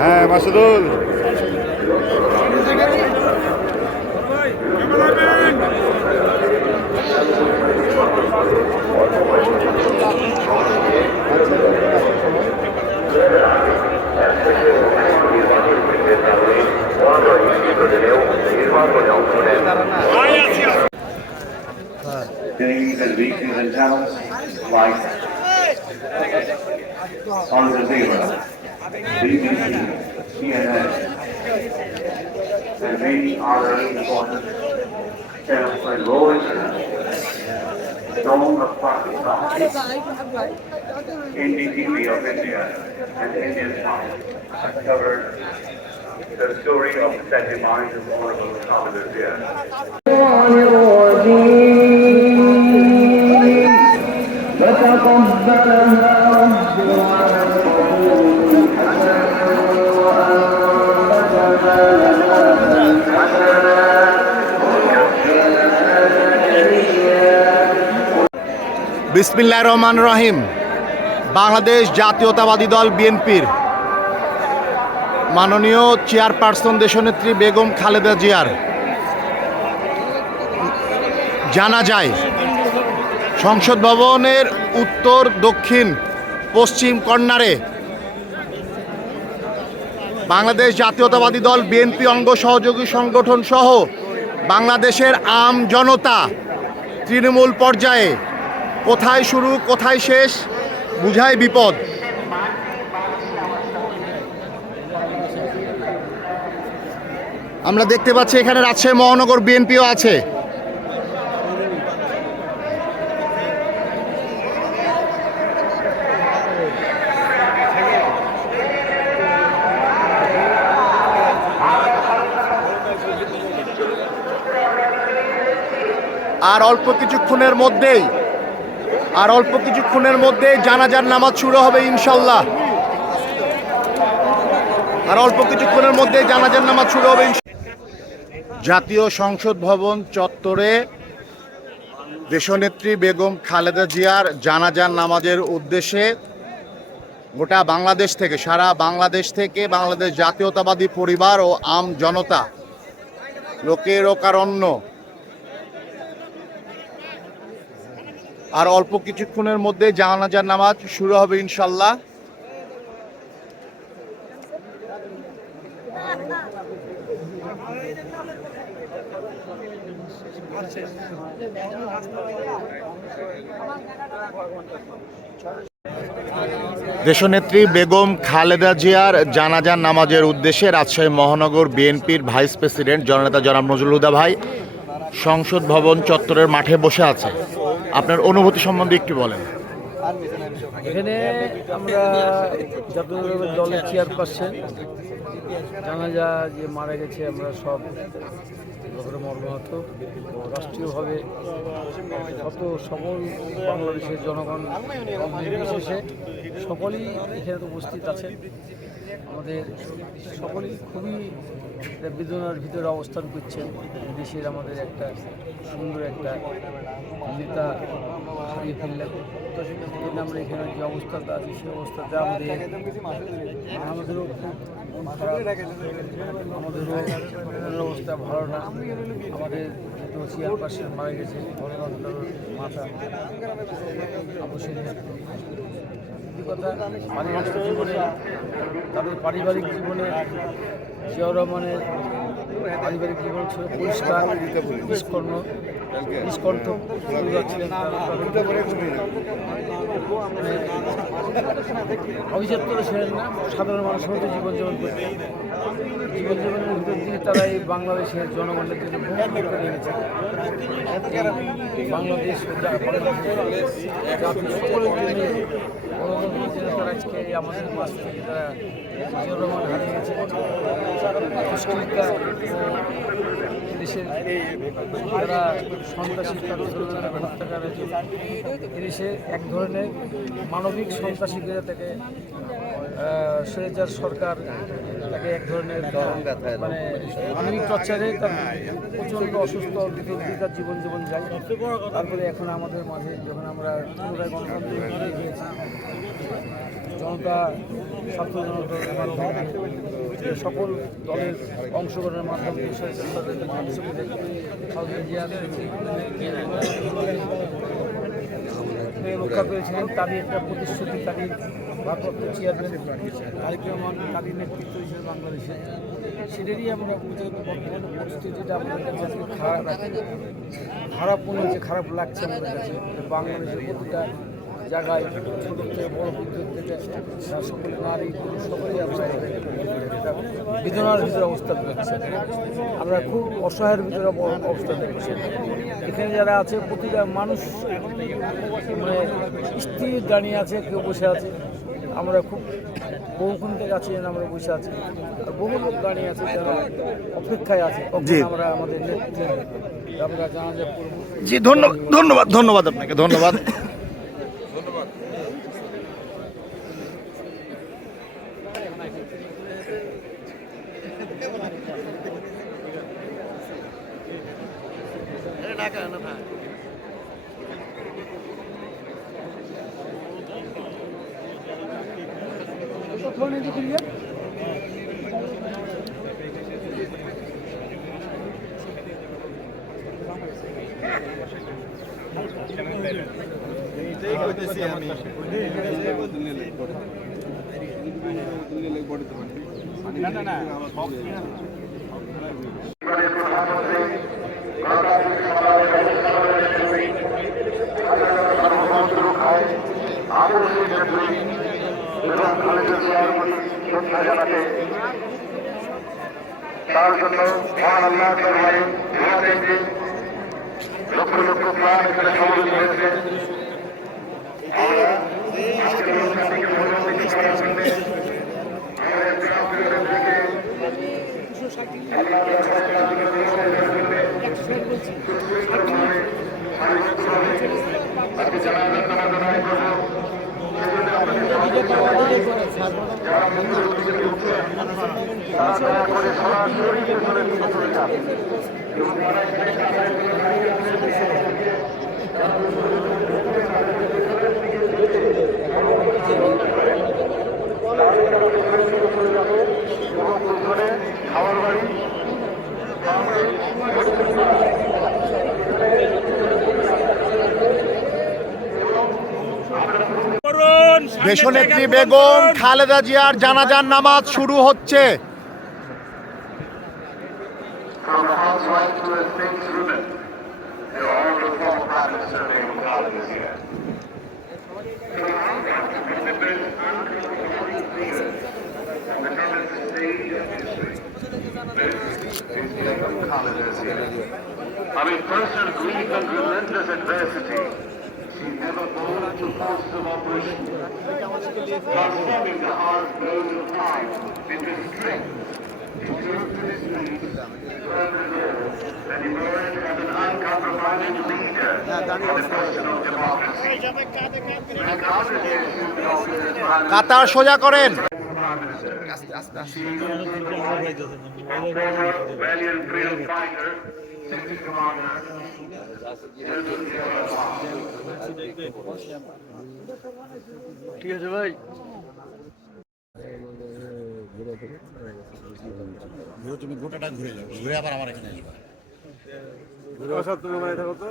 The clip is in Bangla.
হ্যাঁ Masudul Cities and beaches and towns like Al Jazeera, BBC, CNN, and many other important channels like Reuters, Dawn of Pakistan, NDTV of India, and Indian Times have covered the story of the demise of Honorable Khalida Zia. বিসমিল্লাহির রহমানির রহিম। বাংলাদেশ জাতীয়তাবাদী দল বিএনপির মাননীয় চেয়ারপারসন দেশনেত্রী বেগম খালেদা জিয়ার জানাজায় সংসদ ভবনের উত্তর দক্ষিণ পশ্চিম কর্নারে বাংলাদেশ জাতীয়তাবাদী দল বিএনপি অঙ্গ সহযোগী সংগঠন সহ বাংলাদেশের আম জনতা তৃণমূল পর্যায়ে কোথায় শুরু কোথায় শেষ বুঝায় বিপদ। আমরা দেখতে পাচ্ছি এখানে রাজশাহী মহানগর বিএনপিও আছে। আর অল্প কিছুক্ষণের মধ্যেই জানাজার নামাজ শুরু হবে ইনশাল্লাহ। জাতীয় সংসদ ভবন চত্বরে দেশনেত্রী বেগম খালেদা জিয়ার জানাজার নামাজের উদ্দেশ্যে গোটা বাংলাদেশ থেকে, সারা বাংলাদেশ থেকে বাংলাদেশ জাতীয়তাবাদী পরিবার ও আম জনতা লোকের অকারণ্য। আর অল্প কিছুক্ষণের মধ্যে জানাজার নামাজ শুরু হবে ইনশাল্লাহ। দেশনেত্রী বেগম খালেদা জিয়ার জানাজার নামাজের উদ্দেশ্যে রাজশাহী মহানগর বিএনপির ভাইস প্রেসিডেন্ট জননেতা জনাব নজরুল হুদা ভাই সংসদ ভবন চত্বরের মাঠে বসে আছে। আপনার অনুভূতি সম্বন্ধে একটু বলেন। এখানে আমরা জাতীয় দলের চেয়ারপারসন জানাজা যে মারা গেছে, আমরা সব মর্মাহত। রাষ্ট্রীয়ভাবে কত সকল বাংলাদেশের জনগণ নির্বিশেষে সকলেই এখানে উপস্থিত আছেন। আমাদের সকলেই খুবই বেদনার ভিতরে অবস্থান করছেন। দেশের আমাদের একটা সুন্দর একটা নেতা হারিয়ে ফেললেন। আমরা এখানে যে অবস্থাটা আছে সেই অবস্থাতে আমাদেরও খুব মন খারাপ, আমাদেরও মনের অবস্থা ভালো না। আমাদের যেহেতু চেয়ারপারসন মারা গেছে, মাথা অবশ্যই কথা পারিবারিক জীবনে তাদের পারিবারিক জীবনে জিয়াউর রহমানের পারিবারিক জীবন ছিল পরিষ্কার, নিষ্কণ্ঠ পরিবার ছিলেন। মানে অভিজাত্যরা ছিলেন না, সাধারণ মানুষের মতো জীবনযাপন করতে। জীবনযাপনের ভিতর দিয়ে তারা এই বাংলাদেশের জনগণের জন্য বহু করে রেখেছে। বাংলাদেশ জাতি সকলের জন্য গণতন্ত্রের জন্য তারা আজকে আমাদের মাছ থেকে তারা জিয়াউর রহমান হারিয়ে গেছে। দুষ্কৃতিতা দেশের যারা সন্ত্রাসী তারা হত্যাকার হয়েছে, এদেশে এক ধরনের মানবিক সন্ত্রাসীদের তাকে স্বৈরাচার সরকার তাকে এক ধরনের মানে মানবিক টর্চারে তার প্রচণ্ড অসুস্থ তার জীবন যায়। তারপরে এখন আমাদের মাঝে যখন আমরা পুনরায় গণতন্ত্র গিয়েছি, জনতা ছাত্র জনতার মাধ্যমে সকল দলের অংশগ্রহণের মাধ্যমে রক্ষা করেছিলেন। তারই একটা প্রতিশ্রুতি, তারই ভারপ্রাপ্ত চেয়ারম্যান তারেক রহমান, তারই নেতৃত্ব হিসেবে বাংলাদেশে সেটারই আমরা বর্তমান পরিস্থিতিটা আমাদের কাছে খারাপ মনে হচ্ছে, খারাপ লাগছে আমাদের কাছে। বাংলাদেশের প্রতিটা জায়গায় ছোট থেকে বড় বিদ্যুৎ থেকে সকলে নারী পুরুষ সকলেই আমরা বেদনার ভিতরে অবস্থান করছি। আমরা খুব অসহায়ের ভিতরে অবস্থান দেখছি। এখানে যারা আছে প্রতিটা মানুষ মানে স্থির দাঁড়িয়ে আছে, কেউ বসে আছে। আমরা খুব বহুক্ষণ থেকে আছি, আমরা বসে আছি। আর বহু লোক দাঁড়িয়ে আছে যারা অপেক্ষায় আছে, আমরা আমাদের নেতৃত্বে আমরা জানাজা করব। জি, ধন্যবাদ ধন্যবাদ আপনাকে, ধন্যবাদ। তার জন্য মহান আল্লাহ দরবারে দোয়া চাইতে লক্ষ লক্ষ প্রাণ এখানে সমবেত হয়েছে। আমরা আজকের অনুষ্ঠানটিকে মনোনীত করার জন্য আমাদের গ্রাম পরিষদ থেকে আল্লাহ দরবারে আজকে জানাজার নামাজ আদায় করবো। যারা মন্দির উদ্যোগে উঠছেন তারা দয়া করে সরাসরি পেছনে দিকে চলে যান এবং তারা এখানে কাতারে দাঁড়িয়ে আছে। খাবার বাড়ি দেশনেত্রী বেগম খালেদা জিয়ার জানাজার নামাজ শুরু হচ্ছে। From the housewife to the things women, they're all the former prime minister Begum Khaleda Zia. The most uncompromising leader on the German stage of history. This is Begum Khaleda Zia. Amid personal grief and relentless adversity, she never bowed to forces of oppression, transforming the hard blows of time into strength. She turned to the streets, firm resolve, and emerged as an uncompromising leader of the personal democracy. Regardless of the office as Prime Minister, কাতার সোজা করেন। Prime Minister, she former valiant freedom fighter, Sector Commander, ঠিক আছে ভাই, তুমি গোটাটা ঘুরে যাবে, ঘুরে আবার আমার এখানে আসবে। তুমি বাড়ি থাকো তো